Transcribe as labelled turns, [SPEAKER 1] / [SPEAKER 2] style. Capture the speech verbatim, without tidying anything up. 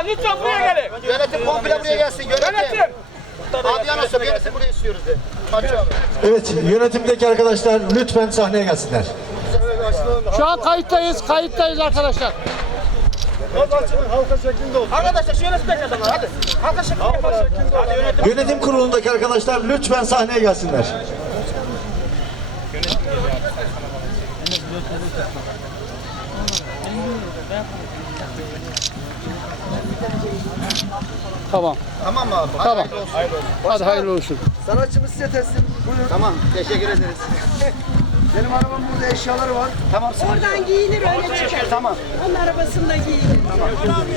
[SPEAKER 1] lütfen buraya gelin.
[SPEAKER 2] Yönetim komple buraya gelsin. Yönetim.
[SPEAKER 1] Yönetim.
[SPEAKER 2] Adyan olsa yönetim buraya istiyoruz de. Hadi abi.
[SPEAKER 3] Evet, yönetimdeki arkadaşlar lütfen sahneye gelsinler.
[SPEAKER 4] Şu an kayıttayız, kayıttayız arkadaşlar.
[SPEAKER 2] Arkadaşlar şu yönetim bekledim. Hadi. Halka şeklinde yapalım. Hadi yönetim.
[SPEAKER 3] Yönetim kurulundaki arkadaşlar lütfen sahneye gelsinler.
[SPEAKER 4] Tamam,
[SPEAKER 2] Tamam mı abi?
[SPEAKER 4] tamam. Hadi hayırlı olsun.
[SPEAKER 5] Sanatçımız size teslim. Buyurun.
[SPEAKER 2] Tamam. Teşekkür ederiz.
[SPEAKER 5] Benim arabamın burada eşyaları var.
[SPEAKER 2] Tamam.
[SPEAKER 6] Oradan giyilir öyle çıkar.
[SPEAKER 2] Tamam.
[SPEAKER 6] Onun arabasında giyilir.